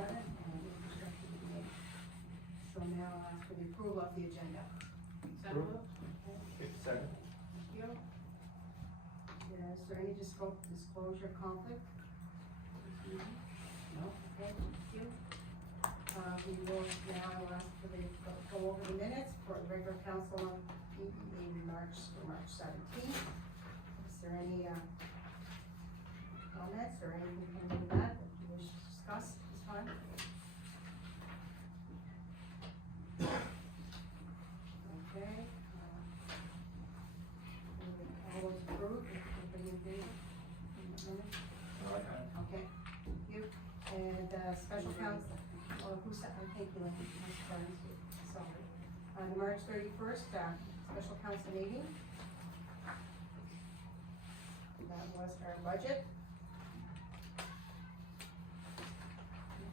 done it, and infrastructure to be made. So now I'll ask for the approval of the agenda. So moved. Second. Thank you. Yeah, is there any disclosure conflict? No, okay, thank you. We will now ask for the, go over the minutes for the regular council on March 17th. Is there any, comments or anything pending that you wish to discuss this time? Okay, all those approved, everybody in favor? Okay, thank you. And, special council, who said, thank you, Mr. Burns, sorry. On March 31st, special council meeting. That was our budget.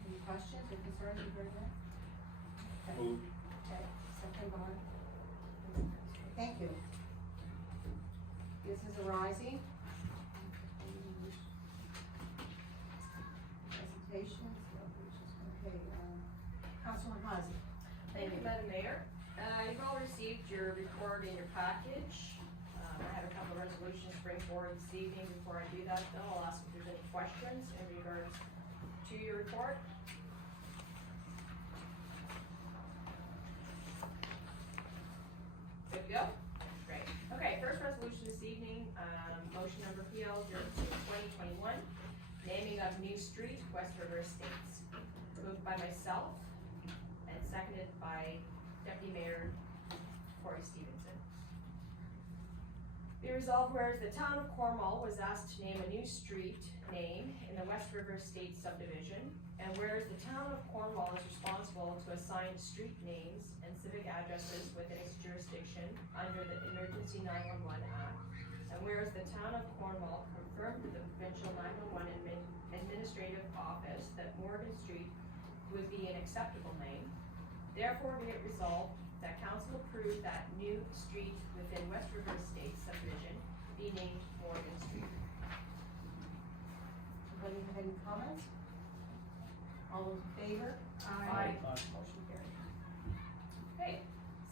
Any questions or concerns you heard that? Okay. Move. Okay, second by. Thank you. This is arising. Presentations, okay, Councilor Hazy. Thank you, Madam Mayor. You've all received your report in your package. I have a couple of resolutions to bring forward this evening. Before I do that, though, I'll ask if there's any questions in regards to your report. Good to go? Great. Okay, first resolution this evening, motion number PL 02-2021, naming of new street, West River Estates. Moved by myself and seconded by Deputy Mayor Corey Stevenson. Be resolved, whereas the town of Cornwall was asked to name a new street name in the West River Estates subdivision, and whereas the town of Cornwall is responsible to assign street names and civic addresses within its jurisdiction under the Emergency 911 Act, and whereas the town of Cornwall confirmed with the provincial 911 administrative office that Morgan Street would be an acceptable name, therefore be it resolved that council approve that new street within West River Estates subdivision be named Morgan Street. Anybody have any comments? All those in favor? Aye. Motion carried. Okay,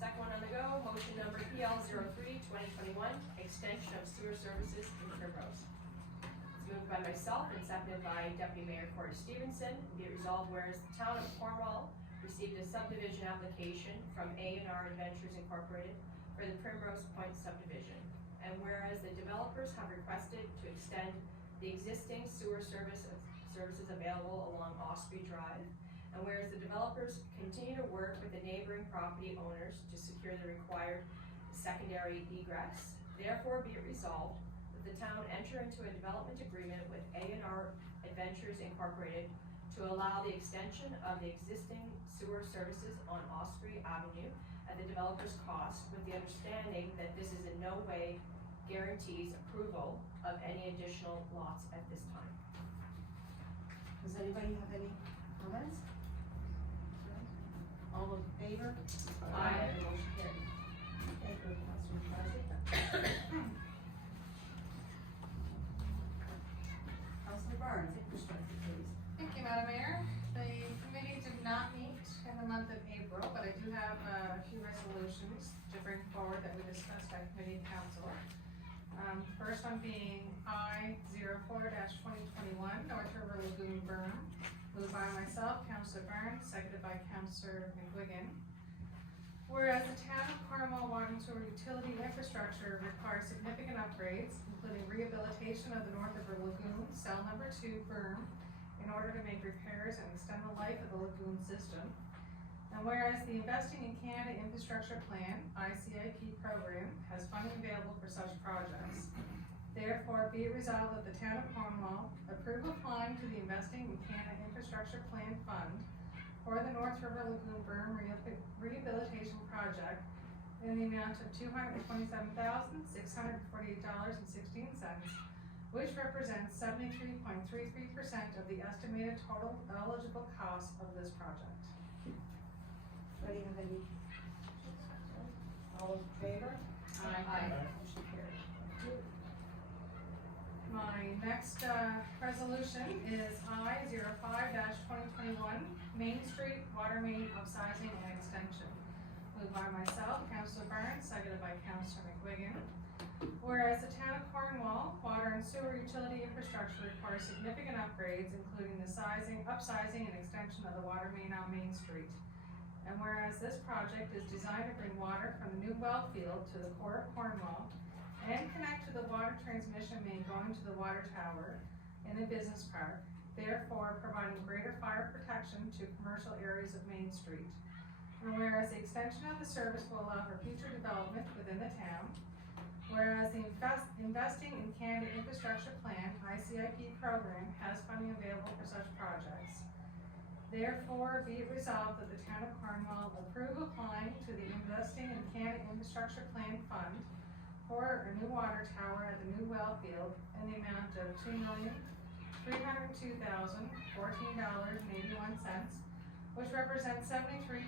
second one on the go, motion number PL 03-2021, extension of sewer services in Primrose. It's moved by myself and seconded by Deputy Mayor Corey Stevenson. Be it resolved, whereas the town of Cornwall received a subdivision application from A&R Adventures Incorporated for the Primrose Point subdivision. And whereas the developers have requested to extend the existing sewer services available along Osprey Drive, and whereas the developers continue to work with the neighboring property owners to secure the required secondary egress, therefore be it resolved that the town enter into a development agreement with A&R Adventures Incorporated to allow the extension of the existing sewer services on Osprey Avenue at the developer's cost, with the understanding that this is in no way guarantees approval of any additional lots at this time. Does anybody have any comments? All those in favor? Aye. Motion carried. Thank you, Councilor Hazy. Councilor Barnes, infrastructure, please. Thank you, Madam Mayor. The committee did not meet in the month of April, but I do have a few resolutions to bring forward that we discussed at committee and council. First one being I-04-2021, North River Lagoon Berm, moved by myself, Councilor Barnes, seconded by Councilor McGuigan. Whereas the town of Cornwall water and sewer utility infrastructure requires significant upgrades, including rehabilitation of the North River Lagoon Cell Number 2 berm, in order to make repairs and extend the life of the lagoon system. And whereas the Investing in Canada Infrastructure Plan, ICIP program, has funding available for such projects, therefore be it resolved that the town of Cornwall approve applying to the Investing in Canada Infrastructure Plan Fund for the North River Lagoon Berm Rehabilitation Project in the amount of $227,648.16, which represents 73.33% of the estimated total eligible cost of this project. Anybody have any? All those in favor? Aye. Motion carried. Thank you. My next, resolution is I-05-2021, Main Street Water Main Upsizing and Extension. Moved by myself, Councilor Burns, seconded by Councilor McGuigan. Whereas the town of Cornwall water and sewer utility infrastructure requires significant upgrades, including the upsizing, and extension of the water main on Main Street. And whereas this project is designed to bring water from the new well field to the core of Cornwall and connect to the water transmission main going to the water tower in the business park, therefore providing greater fire protection to commercial areas of Main Street. And whereas the extension of the service will allow for future development within the town, whereas the Investing in Canada Infrastructure Plan, ICIP program, has funding available for such projects. Therefore, be it resolved that the town of Cornwall approve applying to the Investing in Canada Infrastructure Plan Fund for a new water tower at the new well field in the amount of $2,302,014.81, which represents 73.33%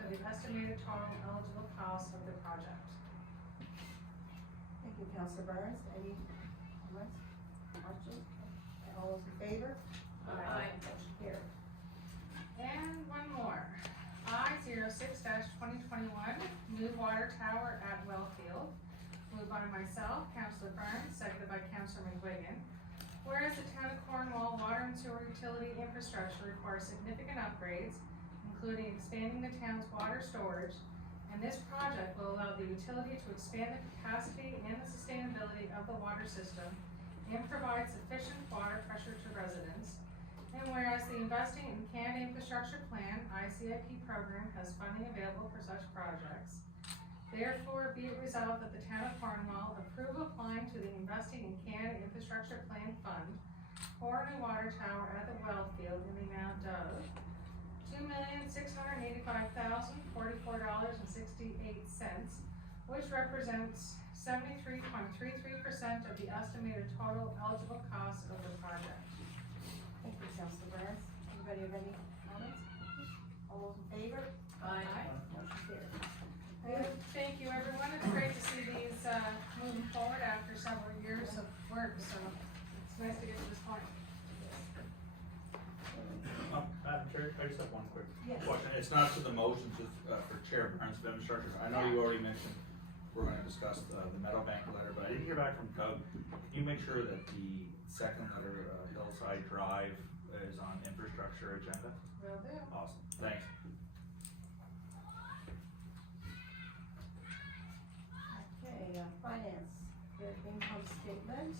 of the estimated total eligible cost of the project. Thank you, Councilor Burns. Any comments, questions? All those in favor? Aye. Motion carried. And one more, I-06-2021, new water tower at Wellfield. Moved by myself, Councilor Burns, seconded by Councilor McGuigan. Whereas the town of Cornwall water and sewer utility infrastructure requires significant upgrades, including expanding the town's water storage, and this project will allow the utility to expand the capacity and the sustainability of the water system and provide sufficient water pressure to residents. And whereas the Investing in Canada Infrastructure Plan, ICIP program, has funding available for such projects. Therefore, be it resolved that the town of Cornwall approve applying to the Investing in Canada Infrastructure Plan Fund for a new water tower at the Wellfield in the amount of $2,685,044.68, which represents 73.33% of the estimated total eligible cost of the project. Thank you, Councilor Burns. Anybody have any comments? All those in favor? Aye. Motion carried. And thank you, everyone. It's great to see these, moving forward after several years of work, so it's nice to get to this point. Madam Chair, I just have one quick Yes. question. It's not to the motion, just for Chair Burns of Infrastructure. I know you already mentioned we're gonna discuss the Meadowbank letter, but I didn't hear back from Doug. Can you make sure that the second letter, Hillside Drive, is on infrastructure agenda? Will do. Awesome, thanks. Okay, finance, their income statement.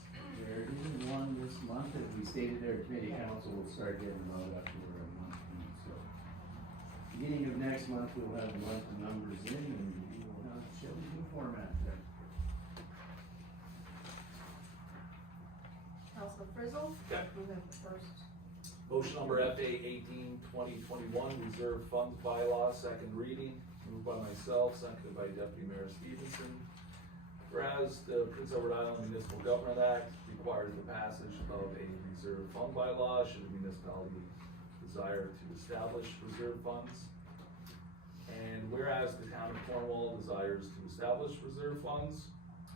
There isn't one this month, as we stated, our committee council will start getting them out after a month, so. Beginning of next month, we'll have a month of numbers in, and we will have show the new format there. Councilor Frizzle? Okay. You have the first. Motion number FA 18-2021, reserve funds bylaw, second reading, moved by myself, seconded by Deputy Mayor Stevenson. Whereas the Prince Edward Island Municipal Government Act requires the passage of a reserve fund bylaw should a municipality desire to establish reserve funds. And whereas the town of Cornwall desires to establish reserve funds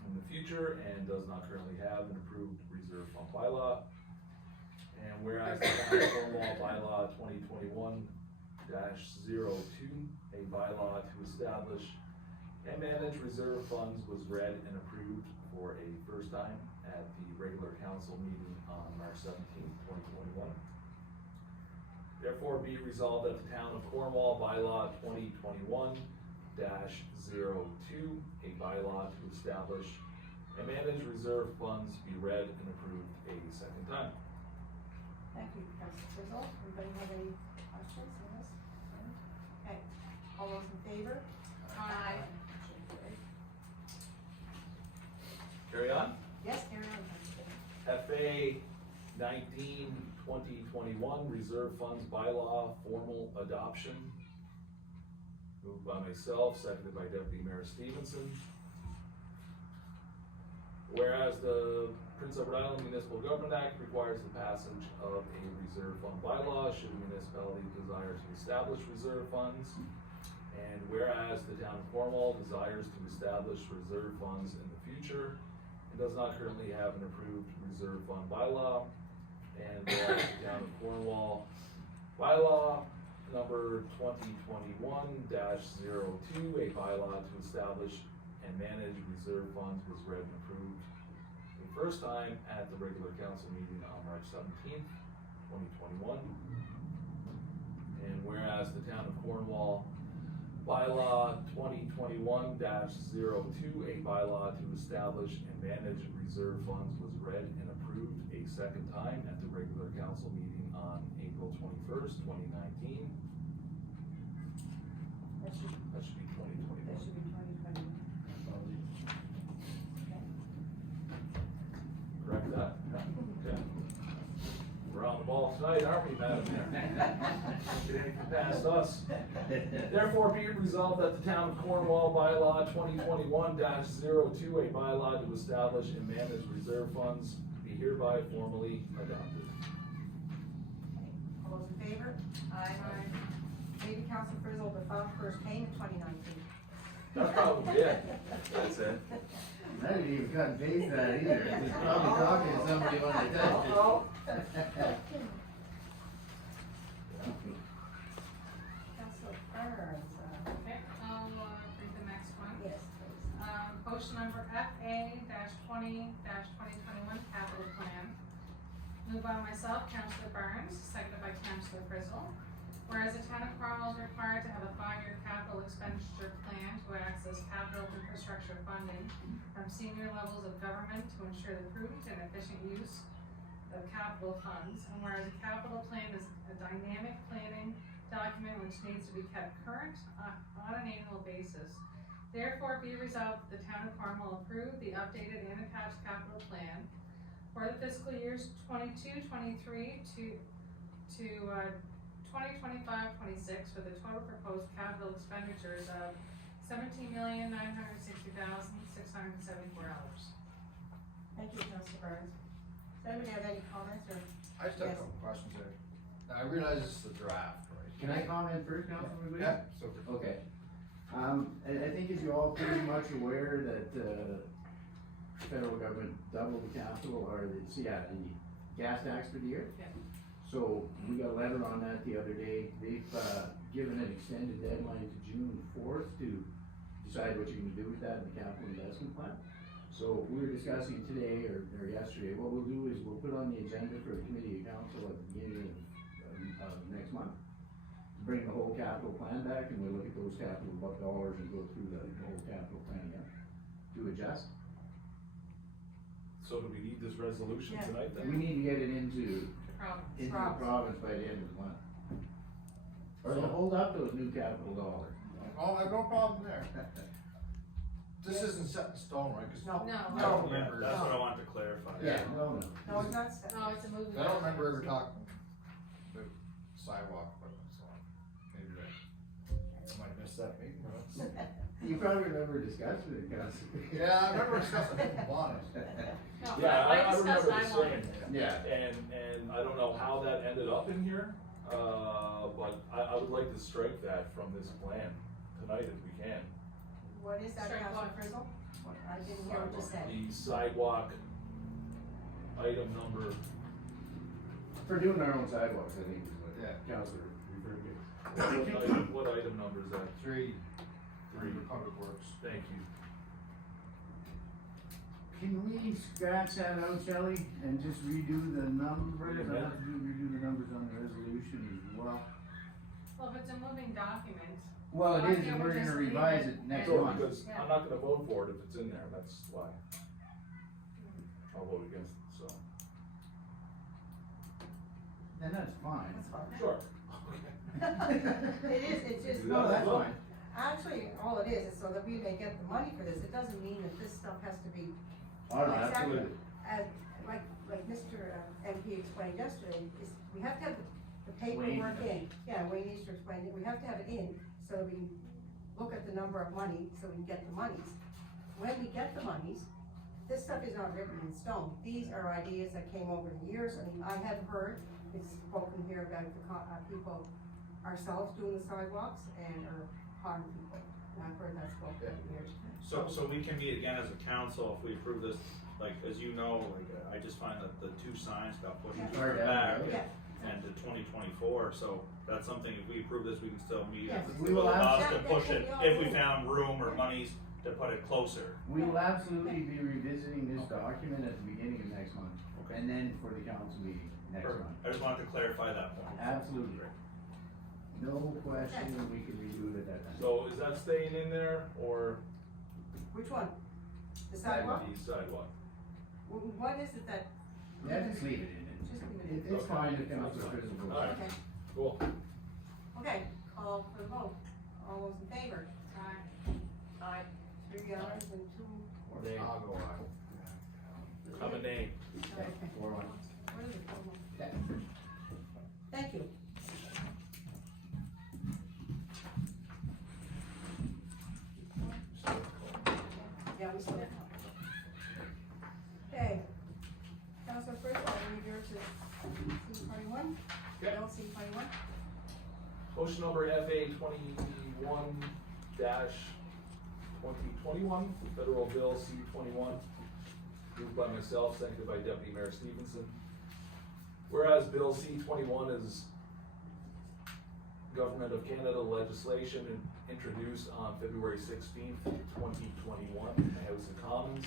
in the future and does not currently have an approved reserve fund bylaw. And whereas the town of Cornwall bylaw 2021-02, a bylaw to establish and manage reserve funds was read and approved for a first time at the regular council meeting on March 17th, 2021. Therefore, be it resolved that the town of Cornwall bylaw 2021-02, a bylaw to establish and manage reserve funds be read and approved a second time. Thank you, Councilor Frizzle. Anybody have any questions on this? Okay, all those in favor? Aye. Motion carried. Carry on. Yes, carry on, Councilor. FA 19-2021 Reserve Funds Bylaw Formal Adoption. Moved by myself, seconded by Deputy Mayor Stevenson. Whereas the Prince Edward Island Municipal Government Act requires the passage of a reserve fund bylaw should a municipality desire to establish reserve funds. And whereas the town of Cornwall desires to establish reserve funds in the future and does not currently have an approved reserve fund bylaw. And whereas the town of Cornwall bylaw number 2021-02, a bylaw to establish and manage reserve funds was read and approved the first time at the regular council meeting on March 17th, 2021. And whereas the town of Cornwall bylaw 2021-02, a bylaw to establish and manage reserve funds was read and approved a second time at the regular council meeting on April 21st, 2019. That should, That should be 2021. that should be 2021. Correct that? Okay. We're on the ball tonight, aren't we, Madam Mayor? Can't get anything past us. Therefore, be it resolved that the town of Cornwall bylaw 2021-02, a bylaw to establish and manage reserve funds, be hereby formally adopted. All those in favor? Aye. Maybe Council Frizzle, the fund first came in 2019. That's probably it. That's it. I didn't even cut and paste that either, I was probably talking to somebody when I typed it. Council Burns, Okay, I'll, read the next one. yes, please. Motion number FA-20-2021 capital plan. Moved by myself, Councilor Burns, seconded by Councilor Frizzle. Whereas the town of Cornwall is required to have a 5-year capital expenditure plan to access capital infrastructure funding from senior levels of government to ensure the prudent and efficient use of capital funds. And whereas a capital plan is a dynamic planning document which needs to be kept current on an annual basis. Therefore, be resolved that the town of Cornwall approve the updated and attached capital plan for the fiscal years 22-23 to 2025-26 for the total proposed capital expenditures of $17,960,674. Thank you, Council Burns. Does anybody have any comments or? I just have a couple questions there. Now, I realize this is the draft, right? Can I comment first, Councilman McGuinn? Yeah, so, Okay. I think as you're all pretty much aware that, federal government doubled the capital, or the gas tax for the year. Yeah. So, we got a letter on that the other day, they've, given an extended deadline to June 4th to decide what you're gonna do with that in the capital investment plan. So, we were discussing today, or yesterday, what we'll do is we'll put on the agenda for the committee of council at the beginning of next month. Bring the whole capital plan back, and we'll look at those capital dollars and go through the whole capital plan again, to adjust. So do we need this resolution Yeah. tonight then? We need to get it into Problem. the Province. province by the end of the month. Or to hold up those new capital dollars. oh, I have no problem there. This isn't set in stone, right? 'Cause No. No. I don't remember, That's I what I wanted to clarify. Yeah, no. No, it's not set. Oh, it's a moving. don't remember ever document. talking about sidewalk equipment, so maybe I might have missed that meeting, but that's. You probably remember discussing it, Councilor. Yeah, I remember discussing it with Bonnie. No, Yeah, I discussed remember my this line. thing. Yeah. And I don't know how that ended up in here, but I would like to strike that from this plan tonight if we can. What is that, Strike Council what? Frizzle? What, I didn't hear what you said. The sidewalk item number, For doing our own sidewalks, I think is what Yeah. Councilor referred to. what item number is that? 3, Three. Public Works. Thank you. Can we scratch that out, Shelley, and just redo the numbers? I have to redo the numbers on the resolution as well. Well, if it's a moving document, Well, Why it is, can't and we we're just gonna leave revise it it next Sure, month. because Yeah. I'm not gonna vote for it if it's in there, that's why. I'll vote against it, so. And that's fine. That's fine. Sure. It is, it's just, No, that's fine. actually, all it is so that we may get the money for this, it doesn't mean that this stuff has to be, Oh, no, Exactly. absolutely. like Mr. MP explained yesterday, is we have to have the Wayne. paperwork in. Yeah, Wayne Easter explained it, we have to have it in, so that we can look at the number of money, so we can get the monies. When we get the monies, this stuff is not written in stone, these are ideas that came over the years, I mean, I have heard, it's spoken here about the people ourselves doing the sidewalks and our pond people, and I've heard that spoken for years. So we can meet again as a council if we approve this like, as you know, like, I just find that the two signs got pushed Yeah. far back Yeah. and to 2024, so that's something, if we approve this, we can still meet. Yes. If We it will allows have- to push it, Yeah, if we found room or monies to put it closer. We will absolutely be revisiting this document at the beginning of next month, Okay. and then for the council meeting next Perfect. month. I just wanted to clarify that point. Absolutely. No question, we can redo it at that time. So is that staying in there, or Which one? The sidewalk? the sidewalk? What is it that? Yeah, just leave it in it. Just leave it in. It's fine if council Crystal goes. Alright. Okay, Cool. okay, call for the vote. All those in favor? Aye. 3 ayes and 2. Nay. I'll go on. I'm a nay. Okay. 4-1. What is it? Yeah. Thank you. Yeah, we still have. Okay. Councilor Fritz, I'll leave yours to C21. Okay. Bill C21. Motion number FA 21-2021, Federal Bill C-21, moved by myself, seconded by Deputy Mayor Stevenson. Whereas Bill C-21 is Government of Canada legislation introduced on February 16th, 2021 in the House of Commons.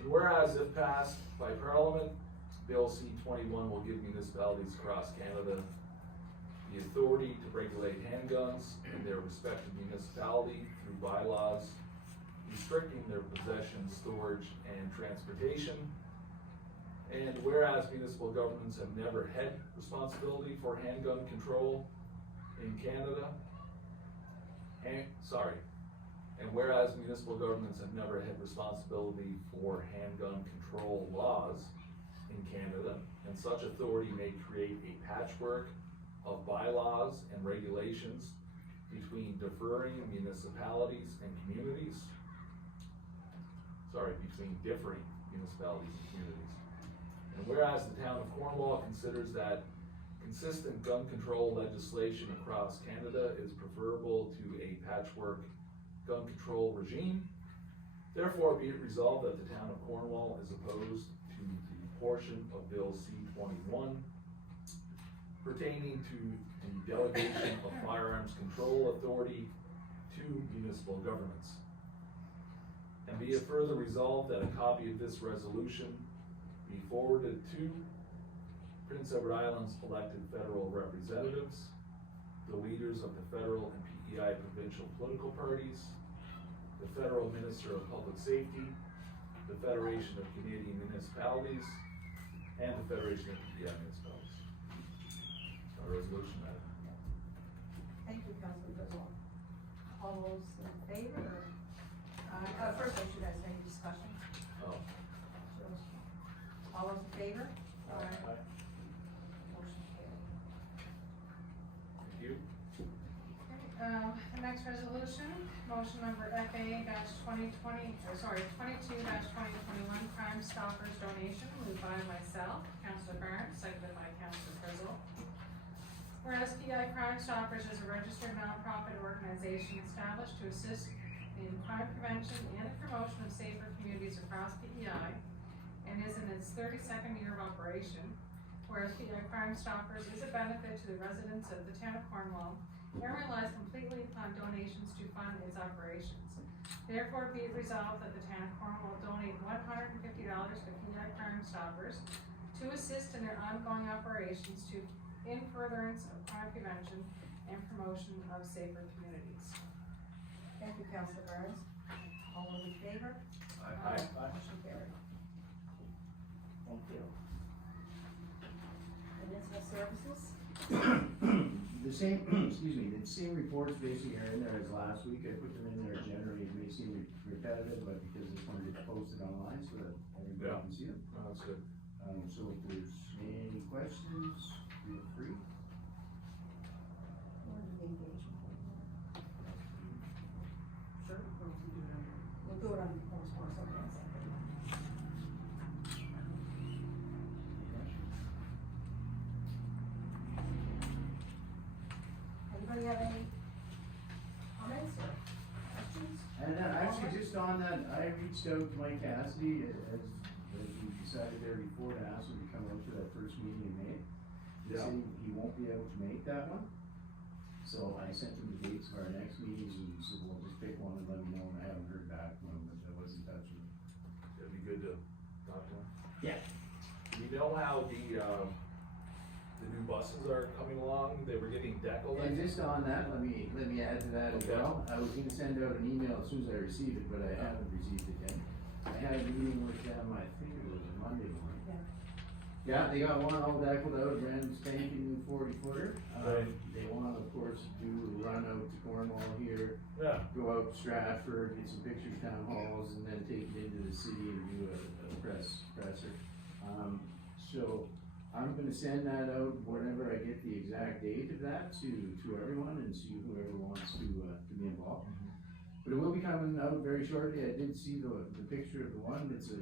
And whereas if passed by Parliament, Bill C-21 will give municipalities across Canada the authority to regulate handguns in their respective municipality through bylaws, restricting their possession, storage, and transportation. And whereas municipal governments have never had responsibility for handgun control in Canada, and whereas municipal governments have never had responsibility for handgun control laws in Canada, and such authority may create a patchwork of bylaws and regulations between differing municipalities and communities. Between differing municipalities and communities. And whereas the town of Cornwall considers that consistent gun control legislation across Canada is preferable to a patchwork gun control regime, therefore be it resolved that the town of Cornwall is opposed to the portion of Bill C-21 pertaining to the delegation of firearms control authority to municipal governments. And be it further resolved that a copy of this resolution be forwarded to Prince Edward Island's elected federal representatives, the leaders of the federal and PEI provincial political parties, the federal minister of public safety, the Federation of Canadian Municipalities, and the Federation of PEI Municipalities. A resolution, Madam. Thank you, Councilor Griswold. All those in favor? First I should ask any discussion. Oh. All those in favor? Aye. Motion carried. Thank you. The next resolution, motion number FA 22-2021, Crime Stoppers donation, moved by myself, Councilor Burns, seconded by Councilor Frizzle. Whereas PEI Crime Stoppers is a registered nonprofit organization established to assist in crime prevention and promotion of safer communities across PEI, and is in its 32nd year of operation. Whereas PEI Crime Stoppers is a benefit to the residents of the town of Cornwall and relies completely upon donations to fund its operations. Therefore, be it resolved that the town of Cornwall donate $150 to PEI Crime Stoppers to assist in their ongoing operations in furtherance of crime prevention and promotion of safer communities. Thank you, Councilor Burns. All those in favor? Aye. Motion carried. Thank you. Municipal services? The same, excuse me, the same reports basically are in there as last week. I put them in there generally. It may seem repetitive, but because this one gets posted online so that everybody can see it. Oh, that's good. So if there's any questions, feel free. Or the engagement? Sure. We'll do it on correspondence, okay. Anybody have any comments or questions? And actually, just on on that, I reached out to Mike Cassidy as we decided there before to ask him to come out to that first meeting in May. He Yeah. said he won't be able to make that one. So I sent him the dates of our next meetings and he said, well, just pick one and let me know, and I haven't heard back from him, but I was in touch with him. It'd be good to talk to him. Yeah. You know how the new buses are coming along, they were getting deckled? And just on that, let me add to that as Okay. well. I was gonna send out an email as soon as I received it, but I haven't received it yet. I had a meeting with them, I think it was Monday morning. Yeah, they got one all deckled out, brand spanking new 40-footer. Right. They wanna, of course, do a run out to Cornwall here, Yeah. go out to Stratford, get some pictures, town halls, and then take it into the city and do a presser. So I'm gonna send that out whenever I get the exact date of that to everyone and see whoever wants to be involved. But it will be coming out very shortly. I did see the picture of the one. It's a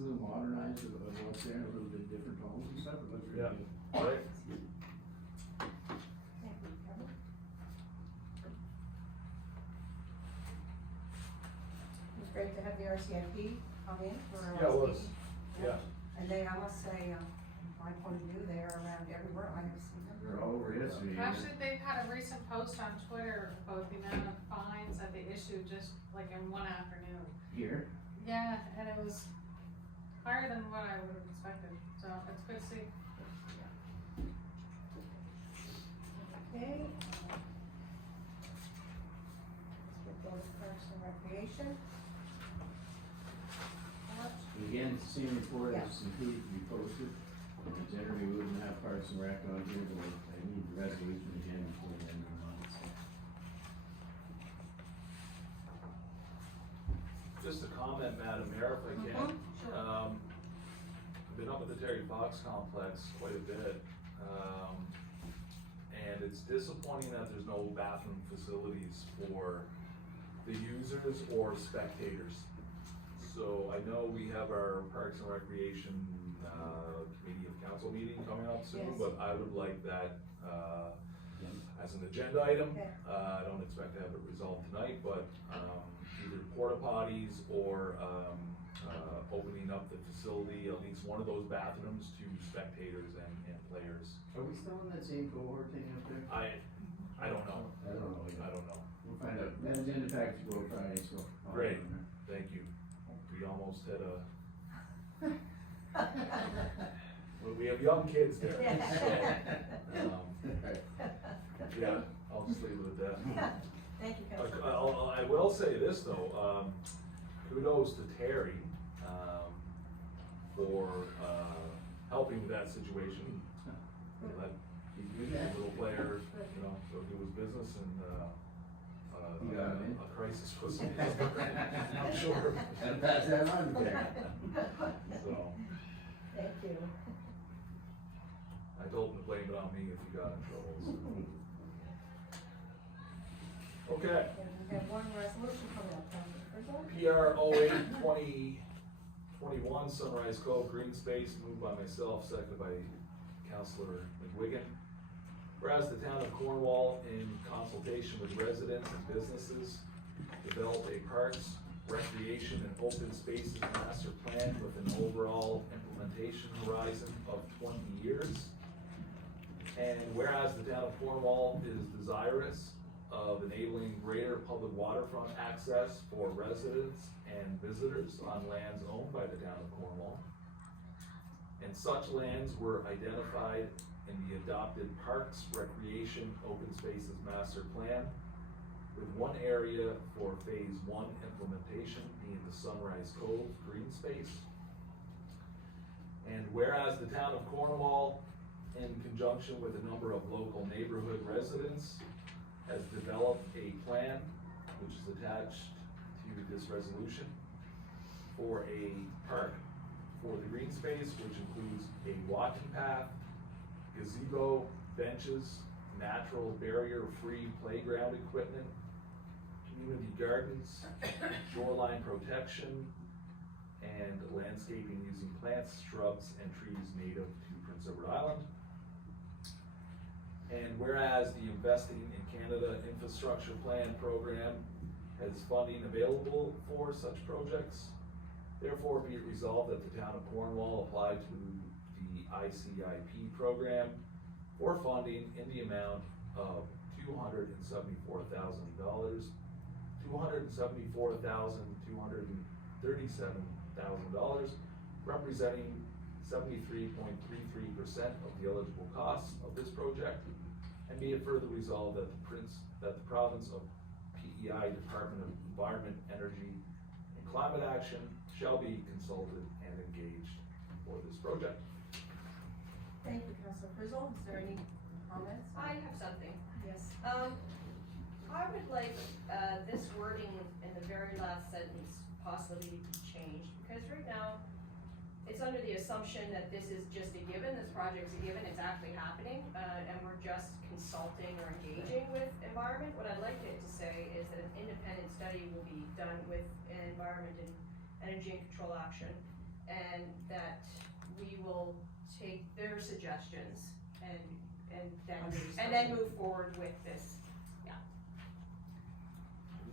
little modernized of what's there, a little bit different tones and stuff. It looks really Yeah. good. Right? Thank you, Kevin. It was great to have the RCMP come in for our last Yeah, it was. meeting. Yeah. And they, I must say, my point of view, they are around everywhere I have seen them. They're all over yesterday. Actually, they've had a recent post on Twitter about the amount of fines that they issued just like in one afternoon. Here. Yeah, and it was higher than what I would have expected, so it's good to see. Okay. Let's go to Parks and Recreation. Again, it's the same report Yeah. as included to be posted. And generally, we wouldn't have Parks and Rec on here, but I need the resolution again before the end of the month. So. Just a comment, Madam Mayor, if I can. Sure. I've been up at the Terry Fox complex quite a bit. And it's disappointing that there's no bathroom facilities for the users or spectators. So I know we have our Parks and Recreation, Committee of Council meeting coming up soon, Yes. but I would like that, as an agenda item. Okay. I don't expect to have it resolved tonight, but, either porta potties or, opening up the facility, at least one of those bathrooms to spectators and players. Are we still in that same cohort thing up there? I don't know. I don't know. I don't know. We'll find out. That agenda package will go Friday, so. I'll Great. let you know. Thank you. We almost had we have young kids there, so, Right. yeah, I'll just leave it at that. Thank you, Councilor. I will say this though, kudos to Terry, for, helping with that situation. Let You good, man? the little player, go do his business and, You got it, man. a crisis was, I'm sure. Gotta pass that on there. So, Thank you. I told him to blame it on me if he got in trouble, so. Okay. And we have one resolution coming up, Councilor Frizzle. PR 08-2021 Sunrise Cove Green Space, moved by myself, seconded by Councilor McWigan. Whereas the town of Cornwall, in consultation with residents and businesses, developed a parks, recreation, and open spaces master plan with an overall implementation horizon of 20 years. And whereas the town of Cornwall is desirous of enabling greater public waterfront access for residents and visitors on lands owned by the town of Cornwall. And such lands were identified in the adopted Parks, Recreation, Open Spaces Master Plan, with one area for phase 1 implementation being the Sunrise Cove Green Space. And whereas the town of Cornwall, in conjunction with a number of local neighborhood residents, has developed a plan, which is attached to this resolution, for a park for the green space, which includes a walking path, gazebo, benches, natural barrier-free playground equipment, community gardens, shoreline protection, and landscaping using plants, shrubs, and trees native to Prince Edward Island. And whereas the Investing in Canada Infrastructure Plan program has funding available for such projects. Therefore, be it resolved that the town of Cornwall apply to the ICIP program for funding in the amount of $274,000, $274,237,000, representing 73.33% of the eligible costs of this project. And be it further resolved that the province of PEI Department of Environment, Energy, and Climate Action shall be consulted and engaged for this project. Thank you, Councilor Frizzle. Is there any comments? I have something. Yes. I would like, this wording in the very last sentence possibly to be changed, because right now, it's under the assumption that this is just a given, this project's a given, it's actually happening, and we're just consulting or engaging with environment. What I'd like it to say is that an independent study will be done with environment and energy and control action, and that we will take their suggestions and then move forward with this.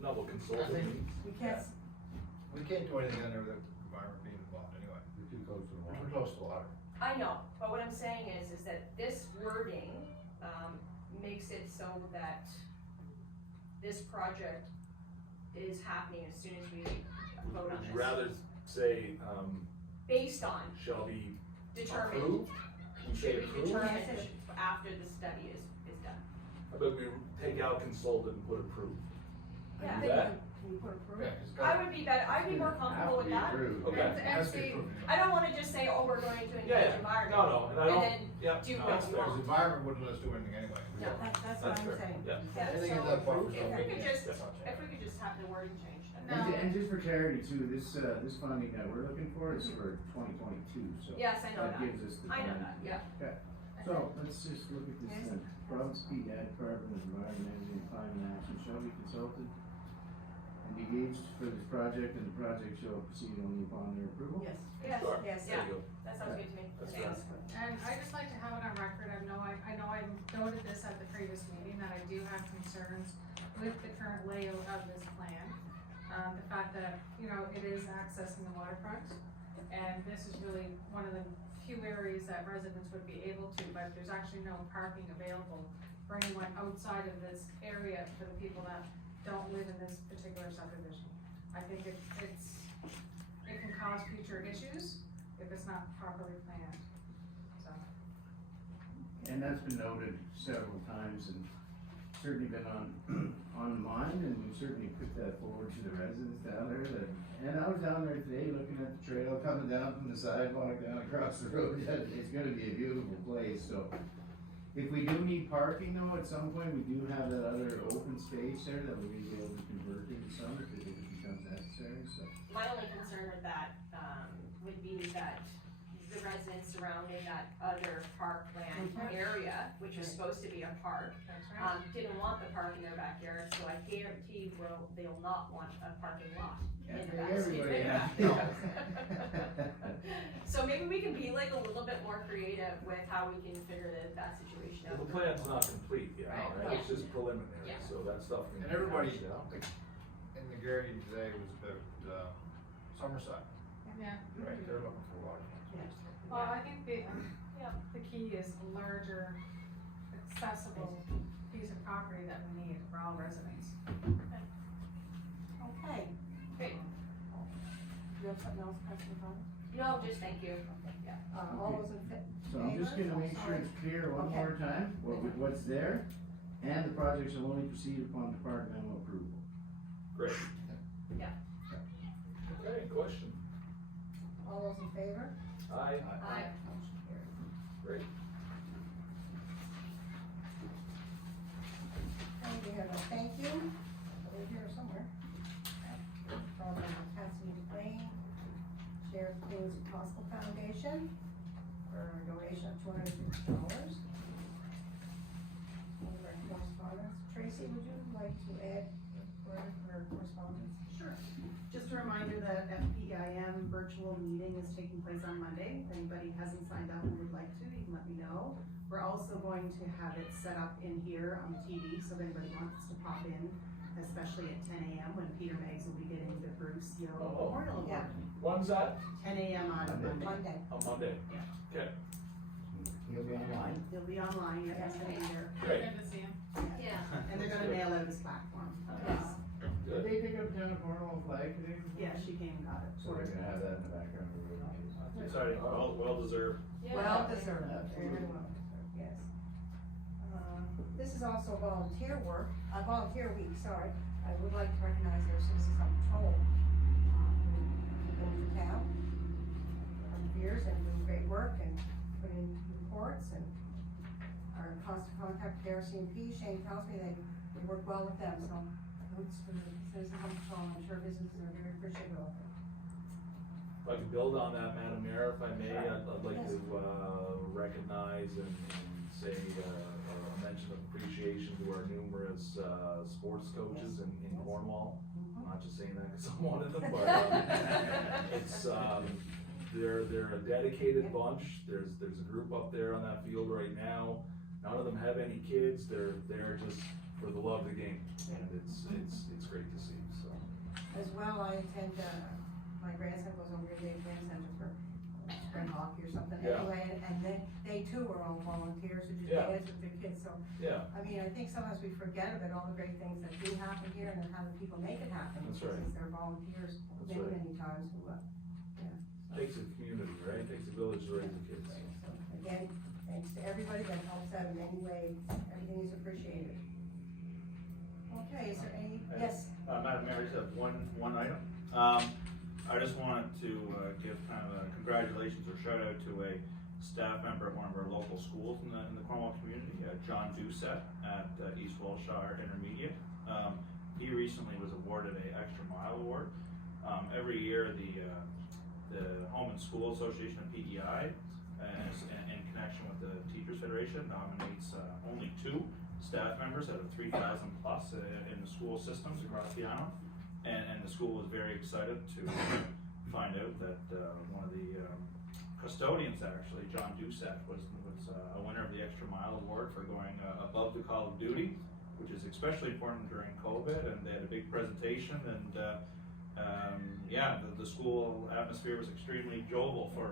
Novel I consulting. think We can't, we can't do anything under the environment being involved anyway. We're too close to the We're water. too close to the water. I know, but what I'm saying is that this wording, makes it so that this project is happening as soon as we vote on Would this. you rather say, Based on, shall be determined, approved? You say should be approved? determined Yes. after the study is done. How about we take out consulted and put approved? Yeah. Do that? can you put approve? Yeah, 'cause it's I got- would be better, I'd be more comfortable with that. Okay. It has to be see, approved. I don't wanna just say, oh, we're going to engage Yeah, environment. no, and I And don't, then yeah, do no, what that's we fair. want. Because the environment wouldn't let us do anything anyway. No. That's what That's I'm fair. saying. Yeah. Yeah, Anything so in that part. if we could just, That's not if we could just have the wording changed. And just for clarity too, this funding that we're looking for is for 2022, so. Yes, I know that. gives us the I know time. that, yeah. Okay, so let's just look at this then. Province PEI Department of Environment, Energy and Climate Action shall be consulted and engaged for this project, and the project shall proceed only upon their approval. Yes. Yes, Sure. Yes. There you go. that sounds good to me. That's Thanks. and I just like to have it on record, I know I noted this at the previous meeting, that I do have concerns with the current layout of this plan. The fact that, you know, it is accessing the waterfront, and this is really one of the few areas that residents would be able to, but there's actually no parking available for anyone outside of this area for the people that don't live in this particular subdivision. I think it can cause future issues if it's not properly planned, so. And that's been noted several times and certainly been on mind, and we certainly put that forward to the residents down there that, and I was down there today looking at the trail coming down from the sidewalk down across the road. It's gonna be a beautiful place, so. If we do need parking though, at some point, we do have that other open space there that we may be able to convert into some if it becomes necessary, so. My only concern with that, would be that the residents surrounding that other parkland area, which is supposed to be a park, That's right. didn't want the park in their backyard, so I guarantee they'll not want a parking lot in the back. Everybody in has. the backyard. So maybe we can be like a little bit more creative with how we can figure that situation Well, out. the plan's not complete yet, Right, right? It's just preliminary, Yeah. so that stuff can And be everybody, hashed out. in the Gary today was about, Somerset, Yeah, right, they're looking for water. well, I think Yeah. the key is a larger, accessible piece of property that we need for all residents. Okay. Great. Do you have something else, Councilor Thomas? No, just thank you. Yeah. All those in favor? So I'm just gonna make sure it's clear one Okay. more time, what's there, and the project shall only proceed upon departmental approval. Great. Yeah. Okay, question? All those in favor? Aye. Aye. Motion carried. Great. And we have a thank you, over here somewhere, from Cassie McLean, Sheriff King's Gospel Foundation, for a donation of $250. Under our correspondence, Tracy, would you like to add word for correspondence? Sure. Just a reminder that FPIM virtual meeting is taking place on Monday. If anybody hasn't signed up and would like to, you can let me know. We're also going to have it set up in here on the TV, so if anybody wants to pop in, especially at 10 a.m. when Peter Meggs will be getting the Bruce Yo Oh, Memorial yeah. Award. When's that? 10 a.m. on Monday. Monday. On Monday? He'll be online. He'll be online, yeah, he's gonna be there. Great. Good to see him. Yeah. And they're gonna mail out his platform. Yes. Did they pick up down a Cornwall flag today? Yeah, she came and got it. So we're gonna have that in the background. Exciting, well deserved. Well deserved, Absolutely. very well deserved, yes. This is also volunteer work, volunteer week, sorry. I would like to recognize our citizens on patrol, who go to town, volunteers and do great work and put in reports and are in constant contact with the RCMP. Shane tells me they work well with them, so it's for the citizens on patrol. I'm sure businesses are very appreciative of it. If I could build on that, Madam Mayor, if I may, I'd like to, recognize and say, a mention of appreciation to our numerous, sports coaches in Cornwall. I'm not just saying that because I'm one of them, but, it's, they're a dedicated bunch. There's a group up there on that field right now. None of them have any kids. They're there just for the love of the game, and it's great to see, so. As well, I attend, my grandson goes over to the exam center for spring hockey or something Yeah. anyway, and then they too are all volunteers who do Yeah. dance with their kids, so. Yeah, I mean, I think sometimes we forget about all the great things that do happen here and then how the people make it happen. That's right. Because they're volunteers That's many, right. many times who, takes a community, right? Takes a village to raise the kids. so again, thanks to everybody that helps out in any way, everything is appreciated. Okay, is there any, yes, Madam Mayor, I just have one item. I just wanted to, give kind of a congratulations or shout out to a staff member at one of our local schools in the Cornwall community, John Doucette at East Walshire Intermediate. He recently was awarded a Extra Mile Award. Every year, the Home and School Association of PEI, in connection with the Teachers Federation, nominates only 2 staff members out of 3,000 plus in the school systems across the island. And the school was very excited to find out that one of the custodians, actually, John Doucette, was a winner of the Extra Mile Award for going above the call of duty, which is especially important during COVID. And they had a big presentation, and yeah, the school atmosphere was extremely jovial for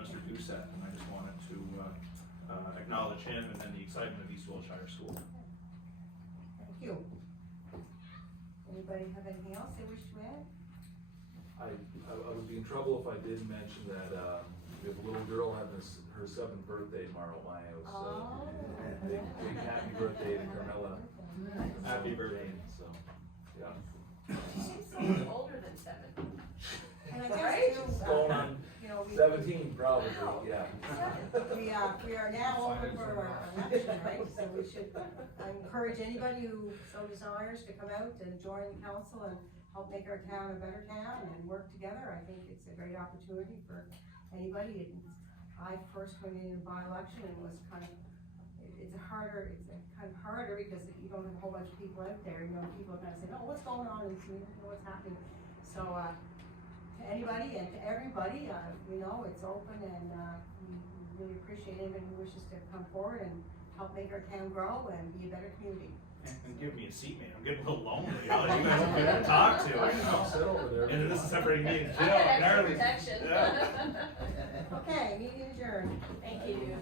Mr. Doucette, and I just wanted to acknowledge him and then the excitement of East Wiltshire School. thank you. Anybody have anything else they wish to add? I would be in trouble if I didn't mention that, we have a little girl having her 7th birthday tomorrow at my house, so. Big happy birthday to Carmela. Happy birthday. So, yeah. She seems so much older than 7. And I Right? guess too, Going on you know, 17 probably, Wow. yeah. we are now open for our election, right? So we should, I encourage anybody who so desires to come out and join the council and help make our town a better town and work together. I think it's a great opportunity for anybody. I first went in a by-election and was kind of, it's kind of harder because you don't have a whole bunch of people out there, you know, people are kind of saying, oh, what's going on, and what's happening. So, to anybody and to everybody, you know, it's open, and, we really appreciate anybody who wishes to come forward and help make our town grow and be a better community. And give me a seat, man. I'm getting a little lonely. You know, you guys are good to talk to. You know. Sit over there. And this is separating me and I Jill. got extra Apparently. protection. Yeah. Okay, meeting adjourned. Thank you.